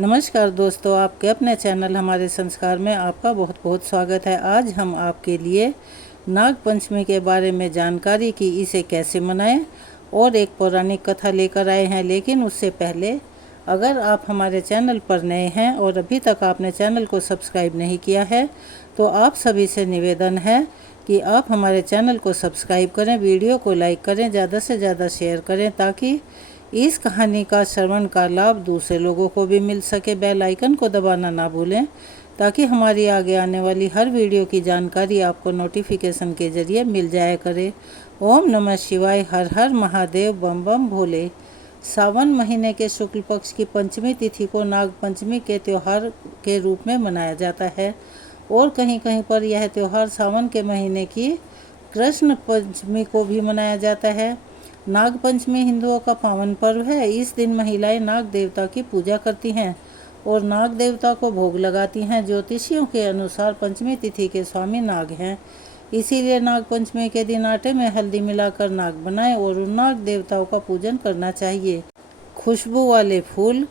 नमस्कार दोस्तों, आपके अपने चैनल हमारे संस्कार में आपका बहुत बहुत स्वागत है। आज हम आपके लिए नाग पंचमी के बारे में जानकारी कि इसे कैसे मनाएं और एक पौराणिक कथा लेकर आए हैं। लेकिन उससे पहले अगर आप हमारे चैनल पर नए हैं और अभी तक आपने चैनल को सब्सक्राइब नहीं किया है तो आप सभी से निवेदन है कि आप हमारे चैनल को सब्सक्राइब करें, वीडियो को लाइक करें, ज़्यादा से ज़्यादा शेयर करें ताकि इस कहानी का श्रवण का लाभ दूसरे लोगों को भी मिल सके। बेल आइकन को दबाना ना भूलें ताकि हमारी आगे आने वाली हर वीडियो की जानकारी आपको नोटिफिकेशन के जरिए मिल जाया करे। ओम नमः शिवाय, हर हर महादेव, बम बम भोले। सावन महीने के शुक्ल पक्ष की पंचमी तिथि को नाग पंचमी के त्यौहार के रूप में मनाया जाता है और कहीं कहीं पर यह त्यौहार सावन के महीने की कृष्ण पंचमी को भी मनाया जाता है। नाग पंचमी हिंदुओं का पावन पर्व है। इस दिन महिलाएं नाग देवता की पूजा करती हैं और नाग देवता को भोग लगाती हैं। ज्योतिषियों के अनुसार पंचमी तिथि के स्वामी नाग हैं, इसीलिए नाग पंचमी के दिन आटे में हल्दी मिलाकर नाग बनाएं और उन नाग देवताओं का पूजन करना चाहिए। खुशबू वाले फूल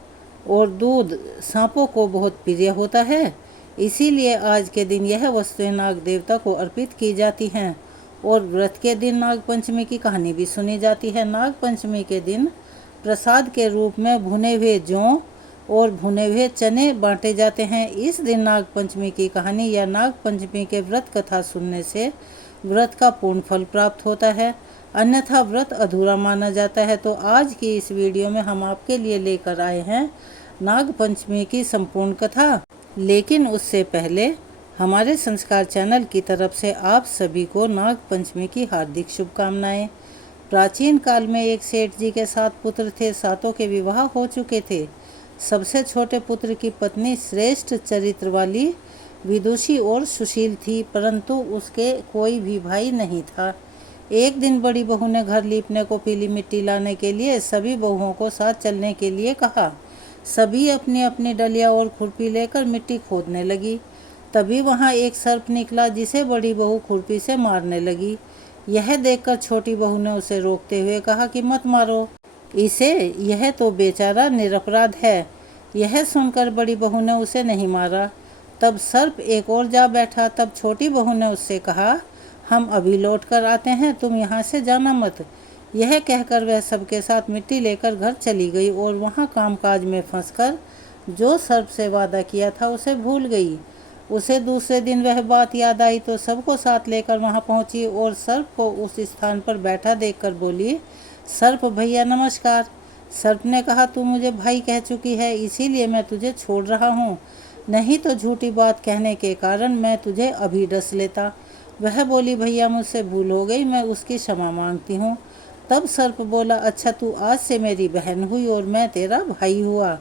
और दूध सांपों को बहुत प्रिय होता है, इसीलिए आज के दिन यह वस्तुएं नाग देवता को अर्पित की जाती हैं। और व्रत के दिन नाग पंचमी की कहानी भी सुनी जाती है। नाग पंचमी के दिन प्रसाद के रूप में भुने हुए जौ और भुने हुए चने बांटे जाते हैं। इस दिन नाग पंचमी की कहानी या नाग पंचमी के व्रत कथा सुनने से व्रत का पूर्ण फल प्राप्त होता है, अन्यथा व्रत अधूरा माना जाता है। तो आज की इस वीडियो में हम आपके लिए लेकर आए हैं नाग पंचमी की संपूर्ण कथा। लेकिन उससे पहले हमारे संस्कार चैनल की तरफ से आप सभी को नाग पंचमी की हार्दिक शुभकामनाएं। प्राचीन काल में एक सेठ जी के 7 पुत्र थे। सातों के विवाह हो चुके थे। सबसे छोटे पुत्र की पत्नी श्रेष्ठ चरित्र वाली, विदुषी और सुशील थी, परंतु उसके कोई भी भाई नहीं था। एक दिन बड़ी बहू ने घर लीपने को पीली मिट्टी लाने के लिए सभी बहुओं को साथ चलने के लिए कहा। सभी अपनी अपनी डलिया और खुरपी लेकर मिट्टी खोदने लगी। तभी वहां एक सर्प निकला जिसे बड़ी बहू खुरपी से मारने लगी। यह देखकर छोटी बहू ने उसे रोकते हुए कहा कि मत मारो इसे, यह तो बेचारा निरपराध है। यह सुनकर बड़ी बहू ने उसे नहीं मारा। तब सर्प एक और जा बैठा। तब छोटी बहू ने उससे कहा, हम अभी लौट कर आते हैं, तुम यहाँ से जाना मत। यह कहकर वह सबके साथ मिट्टी लेकर घर चली गई और वहाँ कामकाज में फंसकर जो सर्प से वादा किया था उसे भूल गई। उसे दूसरे दिन वह बात याद आई तो सबको साथ लेकर वहां पहुंची और सर्प को उस स्थान पर बैठा देखकर बोली, सर्प भैया नमस्कार। सर्प ने कहा, तू मुझे भाई कह चुकी है, इसीलिए मैं तुझे छोड़ रहा हूँ, नहीं तो झूठी बात कहने के कारण मैं तुझे अभी डस लेता। वह बोली, भैया मुझसे भूल हो गई, मैं उसकी क्षमा मांगती हूँ। तब सर्प बोला, अच्छा तू आज से मेरी बहन हुई और मैं तेरा भाई हुआ,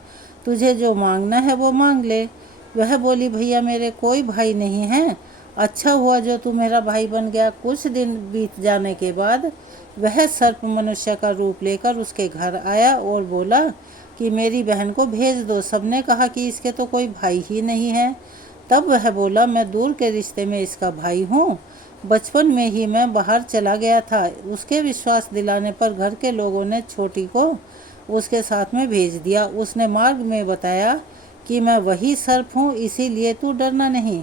तुझे जो मांगना है वो मांग ले। वह बोली, भैया मेरे कोई भाई नहीं है, अच्छा हुआ जो तू मेरा भाई बन गया। कुछ दिन बीत जाने के बाद वह सर्प मनुष्य का रूप लेकर उसके घर आया और बोला कि मेरी बहन को भेज दो। सबने कहा कि इसके तो कोई भाई ही नहीं है। तब वह बोला, मैं दूर के रिश्ते में इसका भाई हूँ, बचपन में ही मैं बाहर चला गया था। उसके विश्वास दिलाने पर घर के लोगों ने छोटी को उसके साथ में भेज दिया। उसने मार्ग में बताया कि मैं वही सर्प हूँ, इसीलिए तू डरना नहीं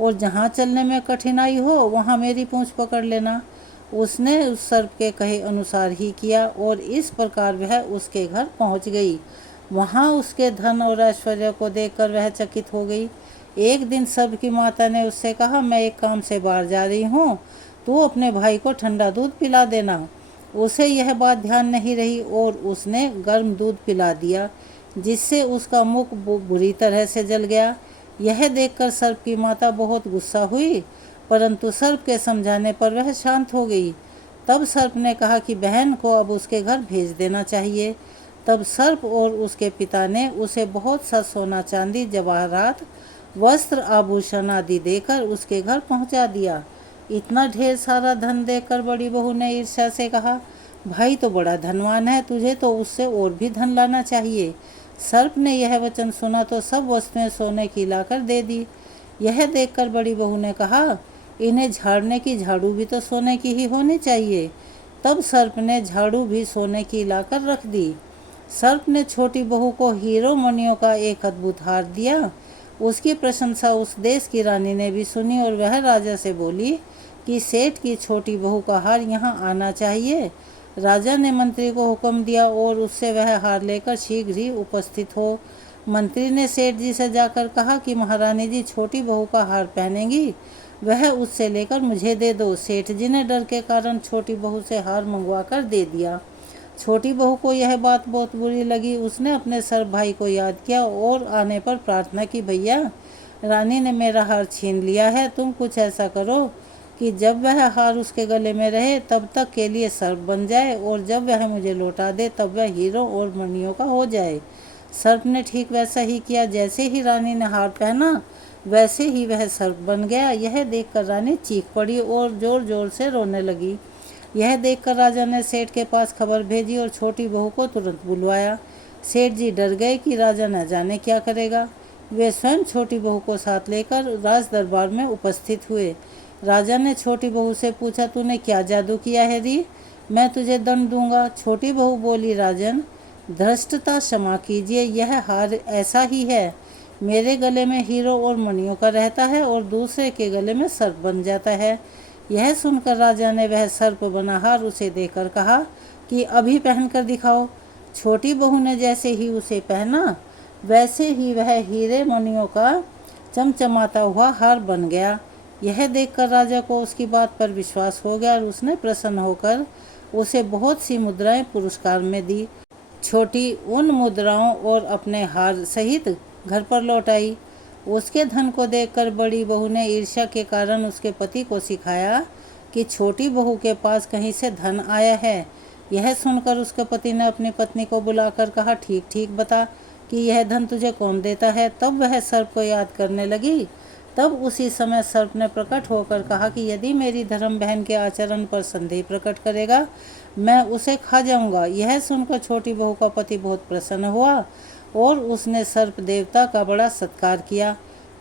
और जहाँ चलने में कठिनाई हो वहाँ मेरी पूंछ पकड़ लेना। उसने उस सर्प के कहे अनुसार ही किया और इस प्रकार वह उसके घर पहुँच गई। वहाँ उसके धन और ऐश्वर्य को देखकर वह चकित हो गई। एक दिन सर्प की माता ने उससे कहा, मैं एक काम से बाहर जा रही हूँ, तू अपने भाई को ठंडा दूध पिला देना। उसे यह बात ध्यान नहीं रही और उसने गर्म दूध पिला दिया, जिससे उसका मुख बुरी तरह से जल गया। यह देखकर सर्प की माता बहुत गुस्सा हुई, परंतु सर्प के समझाने पर वह शांत हो गई। तब सर्प ने कहा कि बहन को अब उसके घर भेज देना चाहिए। तब सर्प और उसके पिता ने उसे बहुत सा सोना चांदी, जवाहरात, वस्त्र, आभूषण आदि देकर उसके घर पहुंचा दिया। इतना ढेर सारा धन देखकर बड़ी बहू ने ईर्ष्या से कहा, भाई तो बड़ा धनवान है, तुझे तो उससे और भी धन लाना चाहिए। सर्प ने यह वचन सुना तो सब वस्तुएं सोने की लाकर दे दी। यह देखकर बड़ी बहू ने कहा, इन्हें झाड़ने की झाड़ू भी तो सोने की ही होनी चाहिए। तब सर्प ने झाड़ू भी सोने की लाकर रख दी। सर्प ने छोटी बहू को हीरो मणियों का एक अद्भुत हार दिया। उसकी प्रशंसा उस देश की रानी ने भी सुनी और वह राजा से बोली कि सेठ की छोटी बहू का हार यहाँ आना चाहिए। राजा ने मंत्री को हुक्म दिया और उससे वह हार लेकर शीघ्र ही उपस्थित हो। मंत्री ने सेठ जी से जाकर कहा कि महारानी जी छोटी बहू का हार पहनेंगी, वह उससे लेकर मुझे दे दो। सेठ जी ने डर के कारण छोटी बहू से हार मंगवा कर दे दिया। छोटी बहू को यह बात बहुत बुरी लगी। उसने अपने सर्प भाई को याद किया और आने पर प्रार्थना की, भैया रानी ने मेरा हार छीन लिया है, तुम कुछ ऐसा करो कि जब वह हार उसके गले में रहे तब तक के लिए सर्प बन जाए और जब वह मुझे लौटा दे तब वह हीरो और मणियों का हो जाए। सर्प ने ठीक वैसा ही किया। जैसे ही रानी ने हार पहना वैसे ही वह सर्प बन गया। यह देखकर रानी चीख पड़ी और जोर जोर से रोने लगी। यह देखकर राजा ने सेठ के पास खबर भेजी और छोटी बहू को तुरंत बुलवाया। सेठ जी डर गए कि राजा न जाने क्या करेगा। वे स्वयं छोटी बहू को साथ लेकर राज दरबार में उपस्थित हुए। राजा ने छोटी बहू से पूछा, तूने क्या जादू किया है री? मैं तुझे दंड दूंगा। छोटी बहू बोली, राजन धृष्टता क्षमा कीजिए, यह हार ऐसा ही है। मेरे गले में हीरो और मणियों का रहता है और दूसरे के गले में सर्प बन जाता है। यह सुनकर राजा ने वह सर्प बना हार उसे देकर कहा कि अभी पहन कर दिखाओ। छोटी बहू ने जैसे ही उसे पहना वैसे ही वह हीरे मणियों का चमचमाता हुआ हार बन गया। यह देखकर राजा को उसकी बात पर विश्वास हो गया और उसने प्रसन्न होकर उसे बहुत सी मुद्राएं पुरस्कार में दी। छोटी उन मुद्राओं और अपने हार सहित घर पर लौट आई। उसके धन को देखकर बड़ी बहू ने ईर्ष्या के कारण उसके पति को सिखाया कि छोटी बहू के पास कहीं से धन आया है। यह सुनकर उसके पति ने अपनी पत्नी को बुलाकर कहा, ठीक ठीक बता कि यह धन तुझे कौन देता है। तब वह सर्प को याद करने लगी। तब उसी समय सर्प ने प्रकट होकर कहा कि यदि मेरी धर्म बहन के आचरण पर संदेह प्रकट करेगा मैं उसे खा जाऊंगा। यह सुनकर छोटी बहू का पति बहुत प्रसन्न हुआ और उसने सर्प देवता का बड़ा सत्कार किया।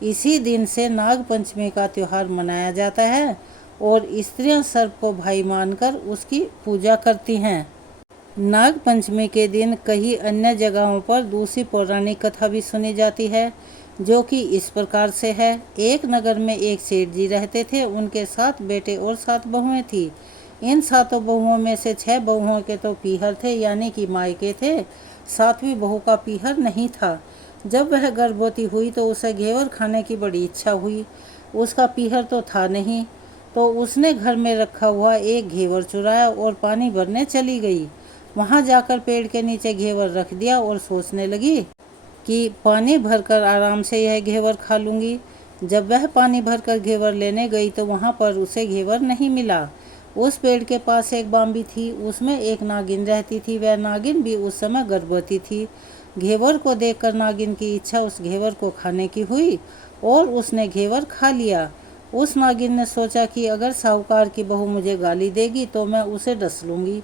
इसी दिन से नाग पंचमी का त्यौहार मनाया जाता है और स्त्रियां सर्प को भाई मानकर उसकी पूजा करती हैं। नाग पंचमी के दिन कई अन्य जगहों पर दूसरी पौराणिक कथा भी सुनी जाती है, जो कि इस प्रकार से है। एक नगर में एक सेठ जी रहते थे। उनके 7 बेटे और 7 बहुएं थी। इन 7 बहुओं में से 6 बहुओं के तो पीहर थे, यानी कि मायके थे। 7वीं बहू का पीहर नहीं था। जब वह गर्भवती हुई तो उसे घेवर खाने की बड़ी इच्छा हुई। उसका पीहर तो था नहीं, तो उसने घर में रखा हुआ एक घेवर चुराया और पानी भरने चली गई। वहां जाकर पेड़ के नीचे घेवर रख दिया और सोचने लगी कि पानी भरकर आराम से यह घेवर खा लूँगी। जब वह पानी भरकर घेवर लेने गई तो वहाँ पर उसे घेवर नहीं मिला। उस पेड़ के पास एक बांबी थी, उसमें एक नागिन रहती थी। वह नागिन भी उस समय गर्भवती थी। घेवर को देखकर नागिन की इच्छा उस घेवर को खाने की हुई और उसने घेवर खा लिया। उस नागिन ने सोचा कि अगर साहूकार की बहू मुझे गाली देगी तो मैं उसे डस लूँगी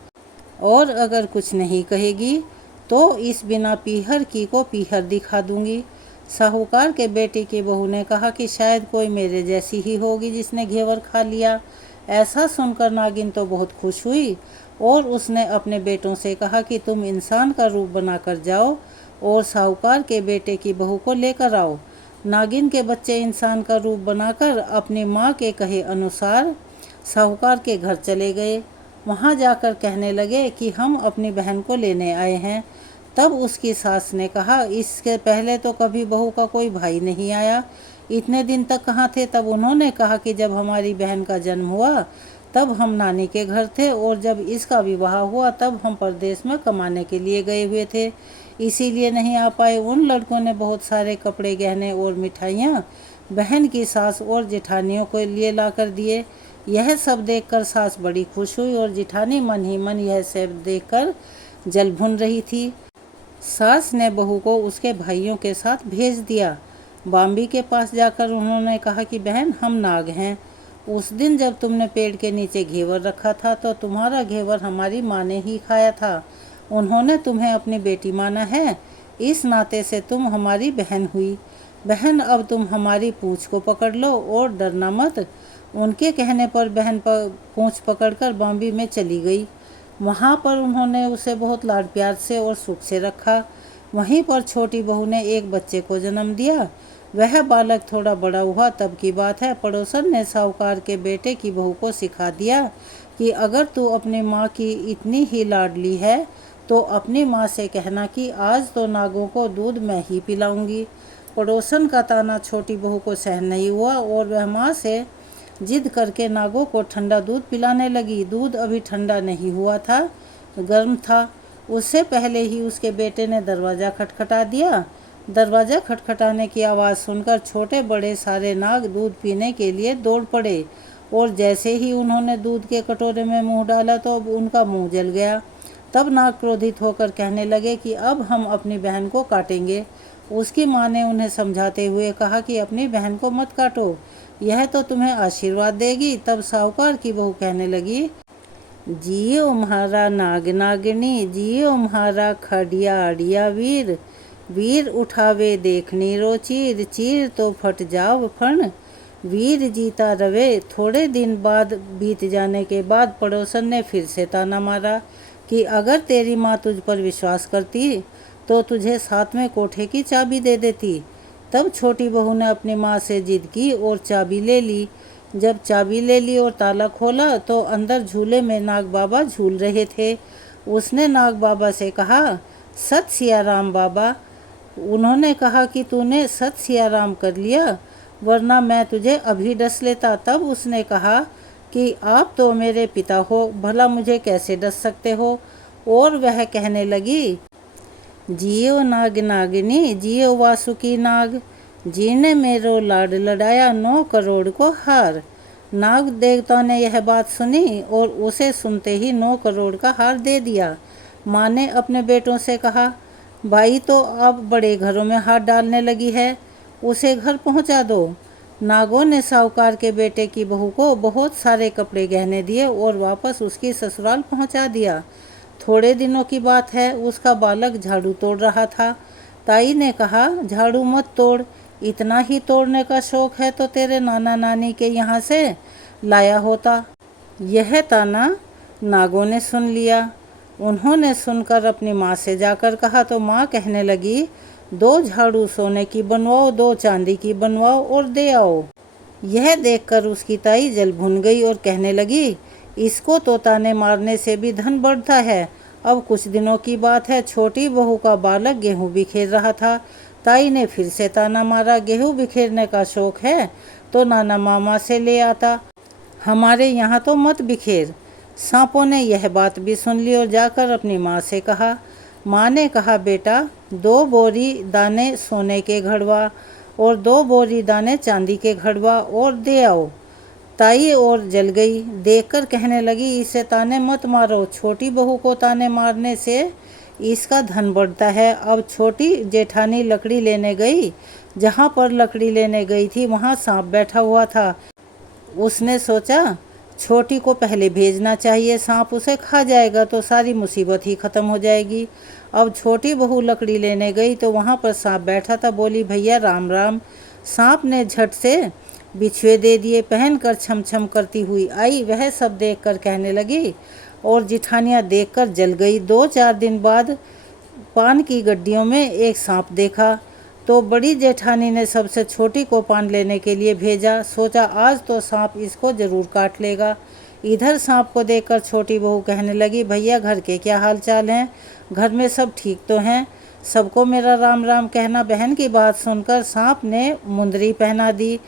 और अगर कुछ नहीं कहेगी तो इस बिना पीहर की को पीहर दिखा दूंगी। साहूकार के बेटे की बहू ने कहा कि शायद कोई मेरे जैसी ही होगी जिसने घेवर खा लिया। ऐसा सुनकर नागिन तो बहुत खुश हुई और उसने अपने बेटों से कहा कि तुम इंसान का रूप बनाकर जाओ और साहूकार के बेटे की बहू को लेकर आओ। नागिन के बच्चे इंसान का रूप बनाकर अपनी माँ के कहे अनुसार साहूकार के घर चले गए। वहाँ जाकर कहने लगे कि हम अपनी बहन को लेने आए हैं। तब उसकी सास ने कहा, इसके पहले तो कभी बहू का कोई भाई नहीं आया, इतने दिन तक कहाँ थे? तब उन्होंने कहा कि जब हमारी बहन का जन्म हुआ तब हम नानी के घर थे और जब इसका विवाह हुआ तब हम परदेश में कमाने के लिए गए हुए थे, इसीलिए नहीं आ पाए। उन लड़कों ने बहुत सारे कपड़े, गहने और मिठाइयाँ बहन की सास और जेठानियों के लिए ला कर दिए। यह सब देखकर सास बड़ी खुश हुई और जेठानी मन ही मन यह सब देखकर जल भुन रही थी। सास ने बहू को उसके भाइयों के साथ भेज दिया। बाम्बी के पास जाकर उन्होंने कहा कि बहन, हम नाग हैं। उस दिन जब तुमने पेड़ के नीचे घेवर रखा था तो तुम्हारा घेवर हमारी माँ ने ही खाया था। उन्होंने तुम्हें अपनी बेटी माना है, इस नाते से तुम हमारी बहन हुई। बहन, अब तुम हमारी पूँछ को पकड़ लो और डरना मत। उनके कहने पर बहन पूँछ पकड़कर बाम्बी में चली गई। वहाँ पर उन्होंने उसे बहुत लाड प्यार से और सुख से रखा। वहीं पर छोटी बहू ने एक बच्चे को जन्म दिया। वह बालक थोड़ा बड़ा हुआ तब की बात है, पड़ोसन ने साहूकार के बेटे की बहू को सिखा दिया कि अगर तू अपनी माँ की इतनी ही लाडली है तो अपनी माँ से कहना कि आज तो नागों को दूध मैं ही पिलाऊंगी। पड़ोसन का ताना छोटी बहू को सहन नहीं हुआ और वह माँ से जिद करके नागों को ठंडा दूध पिलाने लगी। दूध अभी ठंडा नहीं हुआ था, गर्म था। उससे पहले ही उसके बेटे ने दरवाज़ा खटखटा दिया। दरवाज़ा खटखटाने की आवाज़ सुनकर छोटे बड़े सारे नाग दूध पीने के लिए दौड़ पड़े और जैसे ही उन्होंने दूध के कटोरे में मुंह डाला तो अब उनका मुंह जल गया। तब नाग क्रोधित होकर कहने लगे कि अब हम अपनी बहन को काटेंगे। उसकी माँ ने उन्हें समझाते हुए कहा कि अपनी बहन को मत काटो, यह तो तुम्हें आशीर्वाद देगी। तब साहूकार की बहू कहने लगी, जियो म्हारा नाग नागिनी, जियो म्हारा खड़िया अड़िया वीर, वीर उठावे देखनी रो चीर, चीर तो फट जाव फण, वीर जीता रवे। थोड़े दिन बाद बीत जाने के बाद पड़ोसन ने फिर से ताना मारा कि अगर तेरी माँ तुझ पर विश्वास करती तो तुझे 7वें कोठे की चाबी दे देती। तब छोटी बहू ने अपनी माँ से जिद की और चाबी ले ली। जब चाबी ले ली और ताला खोला तो अंदर झूले में नाग बाबा झूल रहे थे। उसने नाग बाबा से कहा, सत सिया राम बाबा। उन्होंने कहा कि तूने सत सिया राम कर लिया, वरना मैं तुझे अभी डस लेता। तब उसने कहा कि आप तो मेरे पिता हो, भला मुझे कैसे डस सकते हो। और वह कहने लगी, जियो नाग नागिनी, जियो वासुकी नाग, जीने मेरो लाड लड़ाया 9 करोड़ को हार। नाग देवता ने यह बात सुनी और उसे सुनते ही 9 करोड़ का हार दे दिया। माँ ने अपने बेटों से कहा, भाई तो अब बड़े घरों में हाथ डालने लगी है, उसे घर पहुँचा दो। नागों ने साहूकार के बेटे की बहू को बहुत सारे कपड़े गहने दिए और वापस उसकी ससुराल पहुँचा दिया। थोड़े दिनों की बात है, उसका बालक झाड़ू तोड़ रहा था। ताई ने कहा, झाड़ू मत तोड़, इतना ही तोड़ने का शौक है तो तेरे नाना नानी के यहाँ से लाया होता। यह ताना नागों ने सुन लिया। उन्होंने सुनकर अपनी माँ से जाकर कहा तो माँ कहने लगी, 2 झाड़ू सोने की बनवाओ, 2 चांदी की बनवाओ और दे आओ। यह देखकर उसकी ताई जल भुन गई और कहने लगी, इसको तो ताने मारने से भी धन बढ़ता है। अब कुछ दिनों की बात है, छोटी बहू का बालक गेहूं बिखेर रहा था। ताई ने फिर से ताना मारा, गेहूं बिखेरने का शौक है तो नाना मामा से ले आता, हमारे यहाँ तो मत बिखेर। सांपों ने यह बात भी सुन ली और जाकर अपनी माँ से कहा। माँ ने कहा, बेटा 2 बोरी दाने सोने के घड़वा और 2 बोरी दाने चांदी के घड़वा और दे आओ। ताई और जल गई, देखकर कहने लगी, इसे ताने मत मारो, छोटी बहू को ताने मारने से इसका धन बढ़ता है। अब छोटी जेठानी लकड़ी लेने गई। जहाँ पर लकड़ी लेने गई थी वहाँ सांप बैठा हुआ था। उसने सोचा छोटी को पहले भेजना चाहिए, सांप उसे खा जाएगा तो सारी मुसीबत ही ख़त्म हो जाएगी। अब छोटी बहू लकड़ी लेने गई तो वहाँ पर सांप बैठा था। बोली, भैया राम राम। सांप ने झट से बिछुए दे दिए। पहनकर छम छम करती हुई आई। वह सब देखकर कहने लगी और जिठानियाँ देखकर जल गई। 2-4 दिन बाद पान की गड्डियों में एक सांप देखा तो बड़ी जेठानी ने सबसे छोटी को पान लेने के लिए भेजा। सोचा आज तो सांप इसको ज़रूर काट लेगा। इधर सांप को देखकर छोटी बहू कहने लगी, भैया घर के क्या हाल चाल हैं, घर में सब ठीक तो हैं। सबको मेरा राम राम कहना। बहन की बात सुनकर सांप ने मुंदरी पहना दी,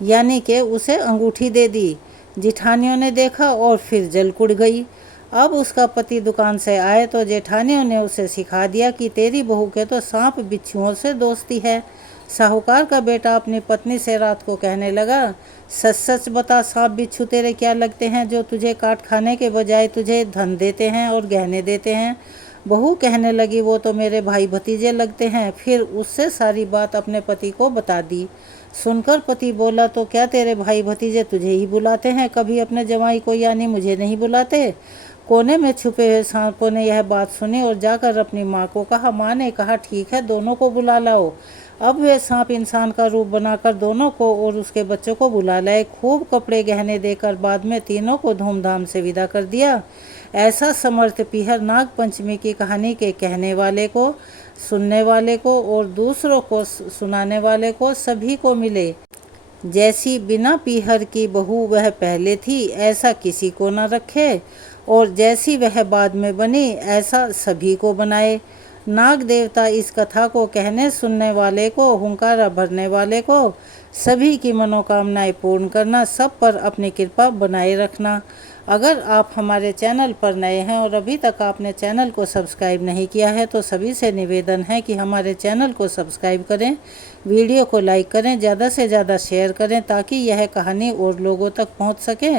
यानी कि उसे अंगूठी दे दी। जिठानियों ने देखा और फिर जल कुड़ गई। अब उसका पति दुकान से आए तो जेठानियों ने उसे सिखा दिया कि तेरी बहू के तो सांप बिच्छुओं से दोस्ती है। साहूकार का बेटा अपनी पत्नी से रात को कहने लगा, सच सच बता, सांप बिच्छू तेरे क्या लगते हैं जो तुझे काट खाने के बजाय तुझे धन देते हैं और गहने देते हैं। बहू कहने लगी, वो तो मेरे भाई भतीजे लगते हैं। फिर उससे सारी बात अपने पति को बता दी। सुनकर पति बोला, तो क्या तेरे भाई भतीजे तुझे ही बुलाते हैं, कभी अपने जवाई को यानी मुझे नहीं बुलाते। कोने में छुपे हुए सांपों ने यह बात सुनी और जाकर अपनी माँ को कहा। माँ ने कहा, ठीक है, दोनों को बुला लाओ। अब वह सांप इंसान का रूप बनाकर दोनों को और उसके बच्चों को बुला लाए। खूब कपड़े गहने देकर बाद में तीनों को धूमधाम से विदा कर दिया। ऐसा समर्थ पीहर नाग पंचमी की कहानी के कहने वाले को, सुनने वाले को और दूसरों को सुनाने वाले को सभी को मिले। जैसी बिना पीहर की बहू वह पहले थी, ऐसा किसी को न रखे, और जैसी वह बाद में बनी, ऐसा सभी को बनाए। नाग देवता इस कथा को कहने सुनने वाले को, हुंकारा भरने वाले को, सभी की मनोकामनाएं पूर्ण करना, सब पर अपनी कृपा बनाए रखना। अगर आप हमारे चैनल पर नए हैं और अभी तक आपने चैनल को सब्सक्राइब नहीं किया है तो सभी से निवेदन है कि हमारे चैनल को सब्सक्राइब करें, वीडियो को लाइक करें, ज़्यादा से ज़्यादा शेयर करें ताकि यह कहानी और लोगों तक पहुंच सके,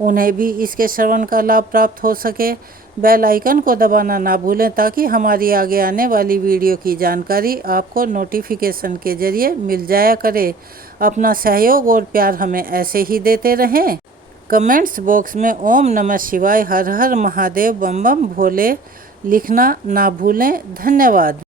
उन्हें भी इसके श्रवण का लाभ प्राप्त हो सके। बेल आइकन को दबाना ना भूलें ताकि हमारी आगे आने वाली वीडियो की जानकारी आपको नोटिफिकेशन के जरिए मिल जाया करे। अपना सहयोग और प्यार हमें ऐसे ही देते रहें। कमेंट्स बॉक्स में ओम नमः शिवाय, हर हर महादेव, बम बम भोले लिखना ना भूलें। धन्यवाद।